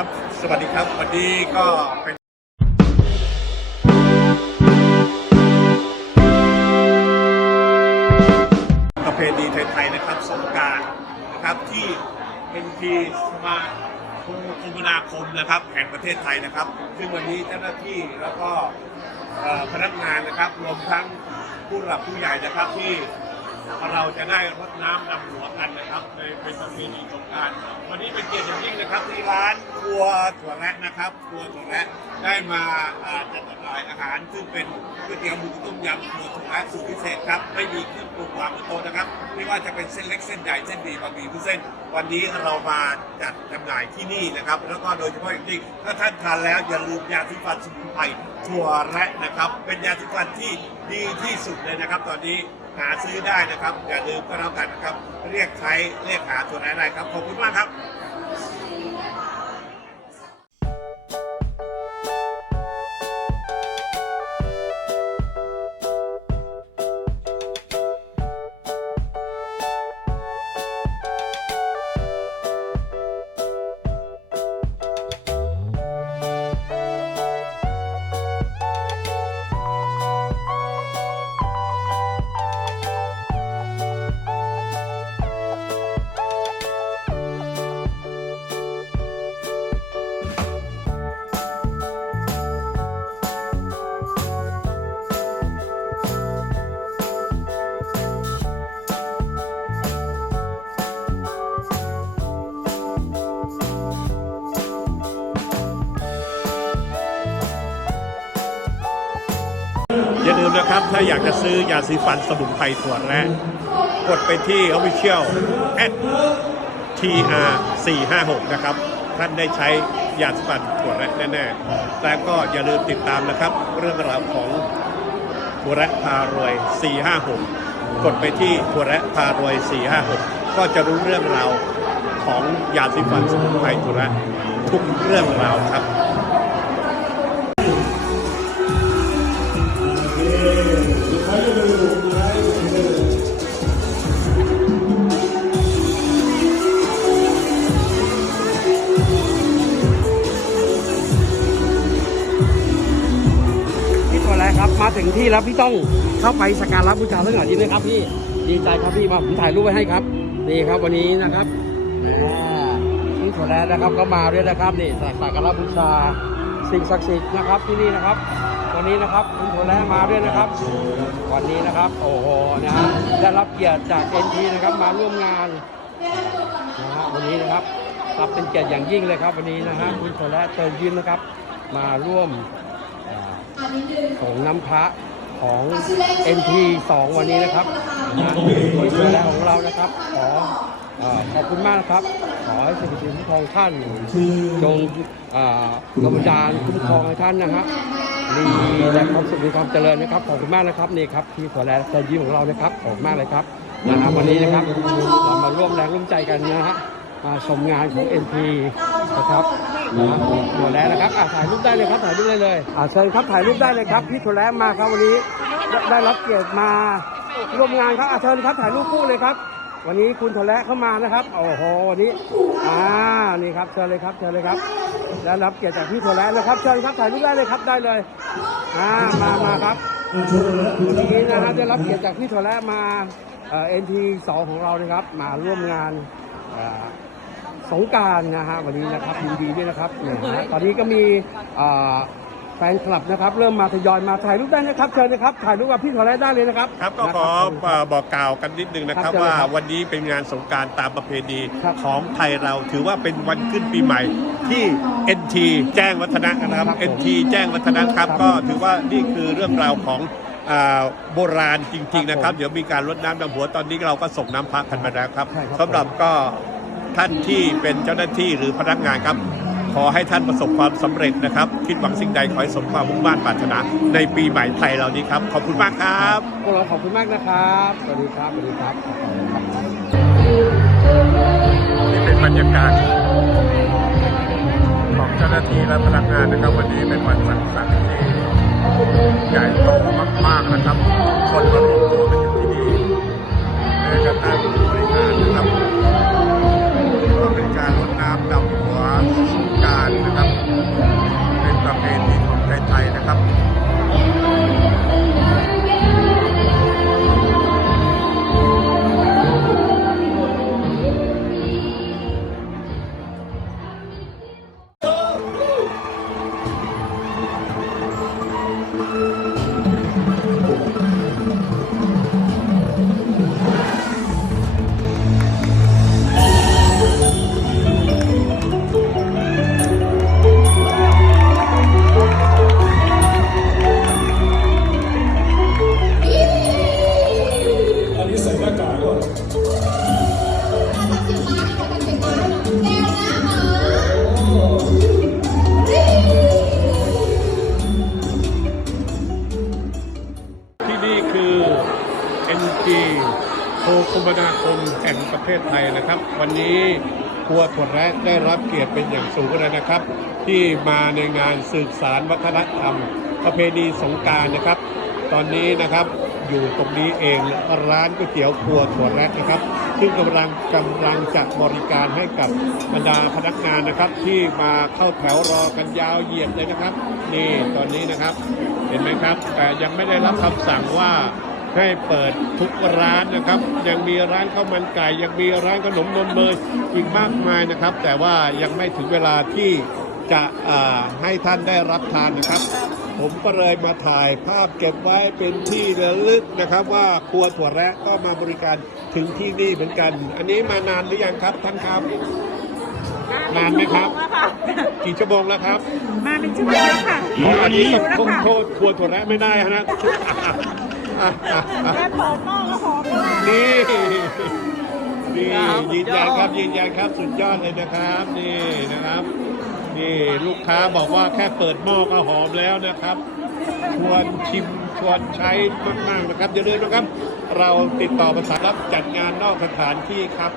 ครับ สวัสดีครับวันนี้ก็เป็นประเพณีไทยๆนะครับสงการนะครับที่เป็นทีสมาคมคมนาคมนะครับแห่งประเทศไทยนะครับ ซึ่งวันนี้เจ้าหน้าที่แล้วก็พนักงานนะครับรวมทั้งผู้หลักผู้ใหญ่นะครับที่ เราจะได้รดน้ำดำหัวกันนะครับในเป็นประเพณีสงกรารวันนี้เป็นเกียรติอย่างยิ่งนะครับที่ร้านครัวถั่วแระนะครับครัวถั่วแระได้มาอ่าจัดจำหน่ายอาหาร ซึ่งเป็นก๋วยเตี๋ยวหมูต้มยำครัวถั่วแระสูตรพิเศษครับไม่มีเครื่องปรุงวางบนโต๊ะนะครับไม่ว่าจะเป็นเส้นเล็กเส้นใหญ่เส้นดีบะหมี่ผู้เส้น วันนี้เรามาจัดจำหน่ายที่นี่นะครับ แล้วก็โดยเฉพาะอย่างยิ่งถ้าท่านทานแล้วอย่าลืมยาสีฟันสมุนไพรถั่วแระนะครับ เป็นยาสีฟันที่ดีที่สุดเลยนะครับ ตอนนี้ หาซื้อได้นะครับอย่าลืมก็แล้วกันนะครับ เรียกใช้เรียกหาตัวไหนได้ครับขอบคุณมากครับ นะครับ ถ้าอยากจะซื้อยาสีฟันสมุนไพรถั่วแระกดไปที่ Official at tr 4 5 6นะครับ ท่านได้ใช้ยาสีฟันถั่วแระแน่ๆแต่ก็อย่าลืมติดตามนะครับ เรื่องราวของถั่วแระพารวย 456 กดไปที่ถั่วแระพารวย 456 ก็จะรู้เรื่องราวของยาสีฟันสมุนไพรถั่วแระทุกเรื่องราวครับ ครับมาถึงที่แล้วพี่ต้องเข้าไปสักการะบูชาสักหน่อยดีไหมครับพี่ดีใจครับพี่มาผมถ่ายรูปไว้ให้ครับนี่ครับวันนี้นะครับแหมพี่ตัวแรกนะครับก็มาด้วยนะครับนี่สักการะบูชาสิ่งศักดิ์สิทธิ์นะครับที่นี่นะครับ วันนี้นะครับคุณโทแลมาด้วยนะครับ วันนี้นะครับโอ้โหนะฮะได้รับเกียรติจากเอ็นทีนะครับมาร่วมงานนะฮะวันนี้นะครับรับเป็นเกียรติอย่างยิ่งเลยครับ วันนี้นะฮะคุณโทแลเชิญยิ้มนะครับ มาร่วมของน้ำพระ ของ NT 2 วันนี้นะครับนะที่ดูแลของเรานะครับ ขอขอบคุณมากนะครับ ขอให้สิ่งศักดิ์สิทธิ์คุ้มครองท่านจงเอ่อกำจารคุ้มครองให้ท่านนะฮะมีและความสุขมีความเจริญนะครับ ขอบคุณมากนะครับนี่ครับที่หัวแรงใจยิ้มของเรานะครับขอบคุณมากเลยครับนะครับวันนี้นะครับเรามาร่วมแรงร่วมใจกันนะฮะ มาชมงานของ NT นะครับนะหัวแรงนะครับอะถ่ายรูปได้เลยครับถ่ายรูปได้เลยอะเชิญครับถ่ายรูปได้เลยครับพี่ถั่วแรงมาครับวันนี้ได้ได้รับเกียรติมาร่วมงานครับอะเชิญครับถ่ายรูปคู่เลยครับ วันนี้คุณถั่วแระเข้ามานะครับโอ้โหวันนี้อ่านี่ครับเชิญเลยครับเชิญเลยครับได้รับเกียรติจากพี่ถั่วแระนะครับเชิญครับถ่ายรูปได้เลยครับได้เลยอ่ามามาครับวันนี้นะฮะได้รับเกียรติจากพี่ถั่วแระมาเอ็นทีสองของเรานะครับมาร่วมงานเอ่อ สงกรารนะฮะวันนี้นะครับยินดีด้วยนะครับเนี่ยฮะตอนนี้ก็มีอ่าแฟนคลับนะครับ เริ่มมาทยอยมาถ่ายรูปได้นะครับเชิญนะครับถ่ายรูปกับพี่ถอแรกได้เลยนะครับครับก็ขอนะเอ่อบอกกล่าวกันนิดนึงนะครับครับว่าเชิญเลยครับวันนี้เป็นงานสงกรารตามประเพณีครับของไทยเราถือว่าเป็นวันขึ้นปีใหม่ที่ NT แจ้งวัฒนะนะครับครับผม NT แจ้งวัฒนะครับก็ถือว่านี่คือเรื่องราวของอ่าโบราณจริง ๆ นะครับผมเดี๋ยวมีการรดน้ำดำหัวตอนนี้เราก็ส่งน้ำพระกันมาแล้วครับใช่ครับสำหรับก็ ท่านที่เป็นเจ้าหน้าที่หรือพนักงานครับ ขอให้ท่านประสบความสำเร็จนะครับ คิดหวังสิ่งใดขอให้สมความมุ่งมั่นปรารถนา ในปีใหม่ไทยเรานี้ครับ ขอบคุณมากครับพวกเราขอบคุณมากนะครับ สวัสดีครับ สวัสดีครับขอบคุณครับ นี่เป็นบรรยากาศของเจ้าหน้าที่และพนักงานนะครับ วันนี้เป็นวันสังสรรค์ที่ใหญ่โตมากๆนะครับ คนมารวมตัวกันอยู่ที่นี่แม้กระทั่งบริการนะครับก็เป็นการรดน้ำดำหัวสงกรา คมนาคมแห่งประเทศไทยนะครับ วันนี้ครัวถั่วแระได้รับเกียรติเป็นอย่างสูงเลยนะครับ ที่มาในงานสืบสารวัฒนธรรม ประเพณีสงการนะครับ ตอนนี้นะครับอยู่ตรงนี้เองร้านก๋วยเตี๋ยวครัวถั่วแระนะครับ ซึ่งกำลังกำลังจะบริการให้กับบรรดาพนักงานนะครับ ที่มาเข้าแถวรอกันยาวเหยียดเลยนะครับ นี่ตอนนี้นะครับ เห็นไหมครับ แต่ยังไม่ได้รับคำสั่งว่า ให้เปิดทุกร้านนะครับ ยังมีร้านข้าวมันไก่ยังมีร้านขนมนมเนยอีกมากมายนะครับ แต่ว่ายังไม่ถึงเวลาที่จะอ่าให้ท่านได้รับทานนะครับ ผมก็เลยมาถ่ายภาพเก็บไว้เป็นที่ระลึกนะครับ ว่าครัวถั่วแระก็มาบริการถึงที่นี่เหมือนกัน อันนี้มานานหรือยังครับท่านครับ นานไหมครับ กี่ชั่วโมงแล้วครับ มาเป็นชั่วโมงค่ะอ๋ออันนี้คงโทษครัวถั่วแระไม่ได้นะ แค่เปิดหม้อก็หอมแล้ว นี่นี่ครับยืนยันครับยืนยันครับสุดยอดเลยนะครับ นี่นะครับ นี่ลูกค้าบอกว่าแค่เปิดหม้อก็หอมแล้วนะครับ ชวนชิมชวนใช้มากๆนะครับอย่าลืมนะครับ เราติดต่อประสานรับจัดงานนอกสถานที่ครับ